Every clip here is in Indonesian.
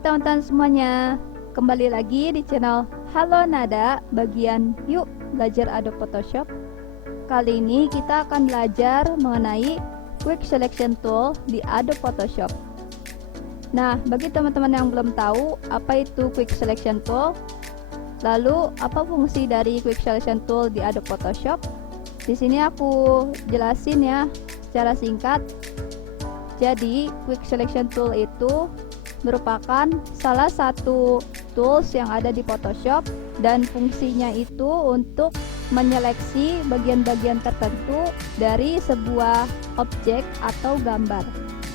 teman-teman semuanya, kembali lagi di channel Halo Nada bagian Yuk Belajar Adobe Photoshop. Kali ini kita akan belajar mengenai Quick Selection Tool di Adobe Photoshop. Nah, bagi teman-teman yang belum tahu apa itu Quick Selection Tool, lalu apa fungsi dari Quick Selection Tool di Adobe Photoshop, di sini aku jelasin ya secara singkat. Jadi, Quick Selection Tool itu merupakan salah satu tools yang ada di Photoshop dan fungsinya itu untuk menyeleksi bagian-bagian tertentu dari sebuah objek atau gambar.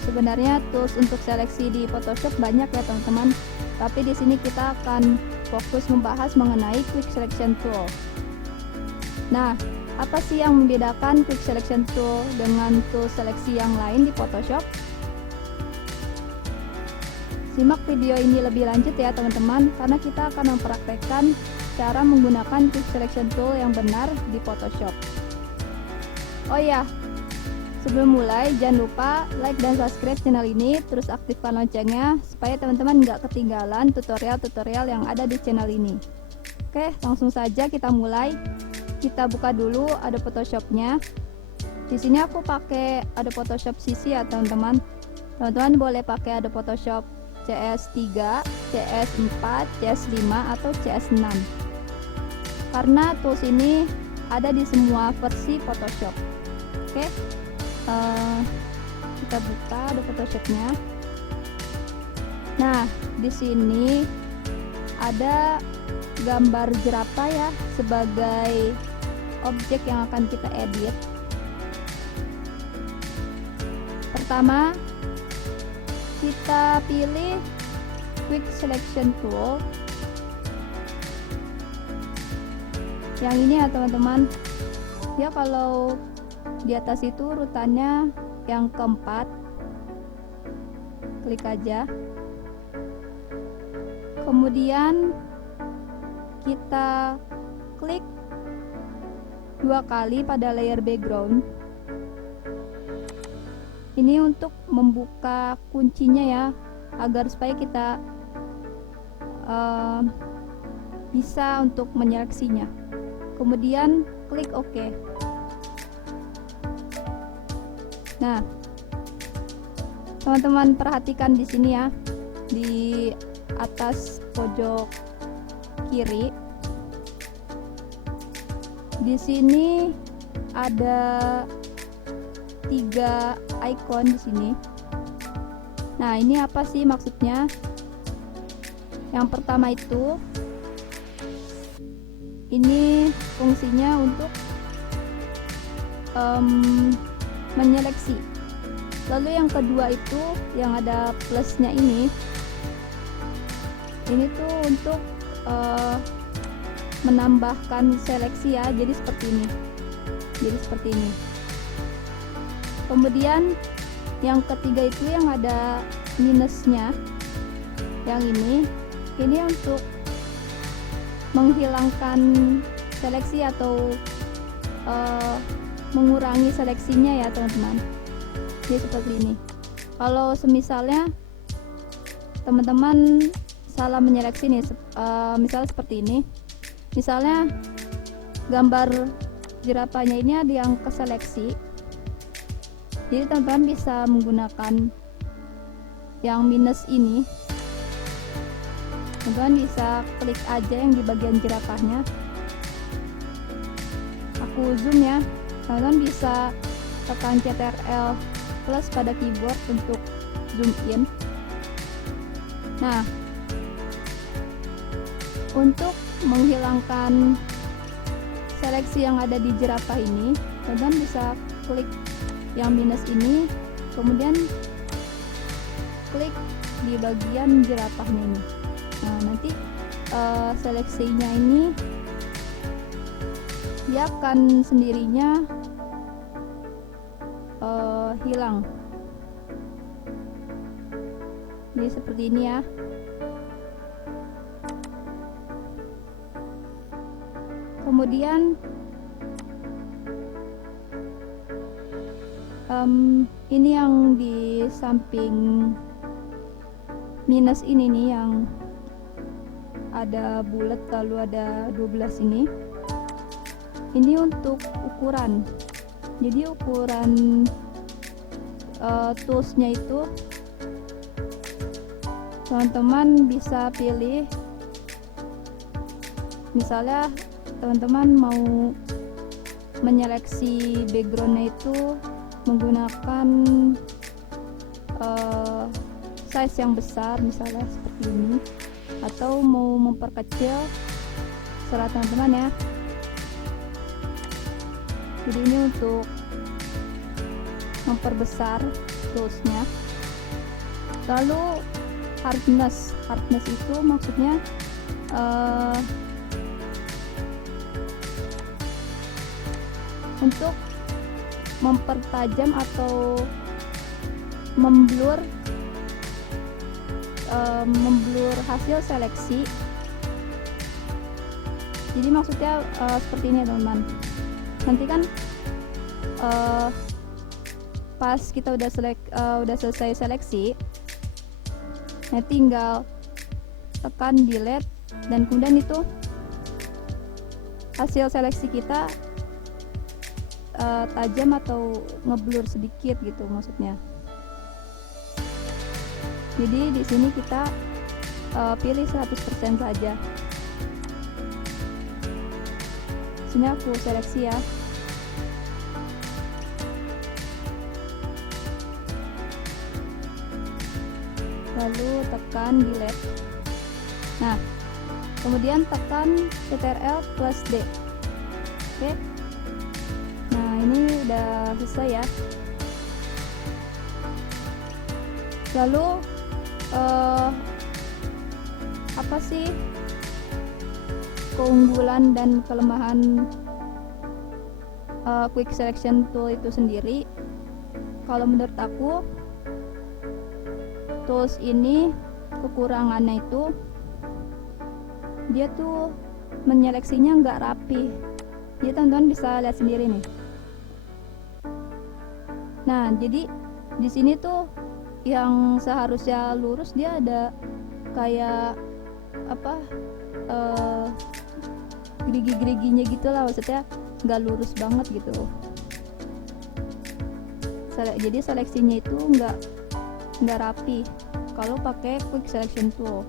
Sebenarnya tools untuk seleksi di Photoshop banyak ya teman-teman, tapi di sini kita akan fokus membahas mengenai Quick Selection Tool. Nah, apa sih yang membedakan Quick Selection Tool dengan tool seleksi yang lain di Photoshop? Simak video ini lebih lanjut ya teman-teman, karena kita akan mempraktekkan cara menggunakan Quick Selection Tool yang benar di Photoshop. Oh ya, sebelum mulai jangan lupa like dan subscribe channel ini, terus aktifkan loncengnya supaya teman-teman nggak ketinggalan tutorial-tutorial yang ada di channel ini. Oke, langsung saja kita mulai. Kita buka dulu Adobe Photoshop-nya. Di sini aku pakai Adobe Photoshop CC ya teman-teman. Teman-teman boleh pakai Adobe Photoshop CS3, CS4, CS5 atau CS6. Karena tools ini ada di semua versi Photoshop. Oke. Kita buka Adobe Photoshop-nya. Nah, di sini ada gambar jerapah ya sebagai objek yang akan kita edit. Pertama, kita pilih Quick Selection Tool yang ini ya teman-teman. Ya, kalau di atas itu urutannya yang keempat, klik aja. Kemudian kita klik 2 kali pada layer background. Ini untuk membuka kuncinya ya, agar supaya kita bisa untuk menyeleksinya. Kemudian klik OK. Nah, teman-teman perhatikan di sini ya, di atas pojok kiri. Di sini ada 3 icon di sini. Nah, ini apa sih maksudnya? Yang pertama itu ini fungsinya untuk menyeleksi. Lalu yang kedua itu yang ada plusnya ini tuh untuk menambahkan seleksi ya. Jadi seperti ini. Kemudian yang ketiga itu yang ada minusnya, yang ini untuk menghilangkan seleksi atau mengurangi seleksinya ya teman-teman. Jadi seperti ini. Kalau semisalnya teman-teman salah menyeleksi nih, misalnya seperti ini. Misalnya gambar jerapahnya ini ada yang keseleksi. Jadi teman-teman bisa menggunakan yang minus ini. Teman-teman bisa klik aja yang di bagian jerapahnya. Aku zoom ya. Teman-teman bisa tekan Ctrl plus pada keyboard untuk zoom in. Nah, untuk menghilangkan seleksi yang ada di jerapah ini, teman-teman bisa klik yang minus ini, kemudian klik di bagian jerapahnya ini. Nah, nanti seleksinya ini dia akan sendirinya hilang. Jadi seperti ini ya. Kemudian ini yang di samping minus ini nih yang ada bulat lalu ada 12 ini untuk ukuran. Jadi ukuran toolsnya itu teman-teman bisa pilih, misalnya teman-teman mau menyeleksi backgroundnya itu menggunakan size yang besar, misalnya seperti ini, atau mau memperkecil, serah teman-teman ya. Jadi ini untuk memperbesar toolsnya. Lalu hardness itu maksudnya untuk mempertajam atau memblur hasil seleksi. Jadi maksudnya seperti ini teman-teman. Nanti kan pas kita udah selesai seleksi, nah tinggal tekan delete dan kemudian itu hasil seleksi kita tajam atau ngeblur sedikit gitu maksudnya. Jadi di sini kita pilih 100% saja. Sini aku seleksi ya. Lalu tekan delete. Nah, kemudian tekan Ctrl plus D. Oke. Nah, ini udah selesai ya. Lalu apa sih keunggulan dan kelemahan quick selection tool itu sendiri? Kalau menurut aku, tools ini kekurangannya itu dia tuh menyeleksinya nggak rapi. Jadi teman-teman bisa lihat sendiri nih. Nah, jadi di sini tuh yang seharusnya lurus dia ada kayak apa gerigi-geriginya gitu lah, maksudnya nggak lurus banget gitu. Jadi seleksinya itu nggak rapi kalau pakai quick selection tool,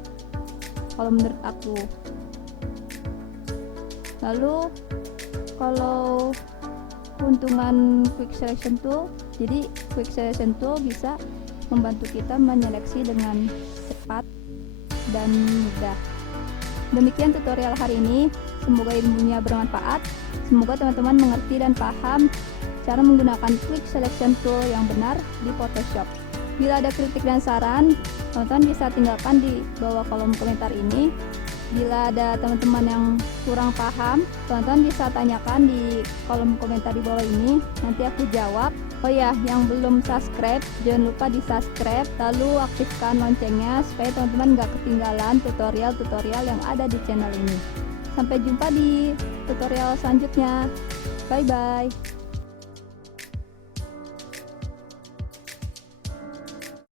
kalau menurut aku. Lalu kalau keuntungan quick selection tool, jadi quick selection tool bisa membantu kita menyeleksi dengan cepat dan mudah. Demikian tutorial hari ini, semoga ilmunya bermanfaat. Semoga teman-teman mengerti dan paham cara menggunakan quick selection tool yang benar di Photoshop. Bila ada kritik dan saran, teman-teman bisa tinggalkan di bawah kolom komentar ini. Bila ada teman-teman yang kurang paham, teman-teman bisa tanyakan di kolom komentar di bawah ini, nanti aku jawab. Oh ya, yang belum subscribe, jangan lupa di subscribe, lalu aktifkan loncengnya supaya teman-teman gak ketinggalan tutorial-tutorial yang ada di channel ini. Sampai jumpa di tutorial selanjutnya. Bye bye.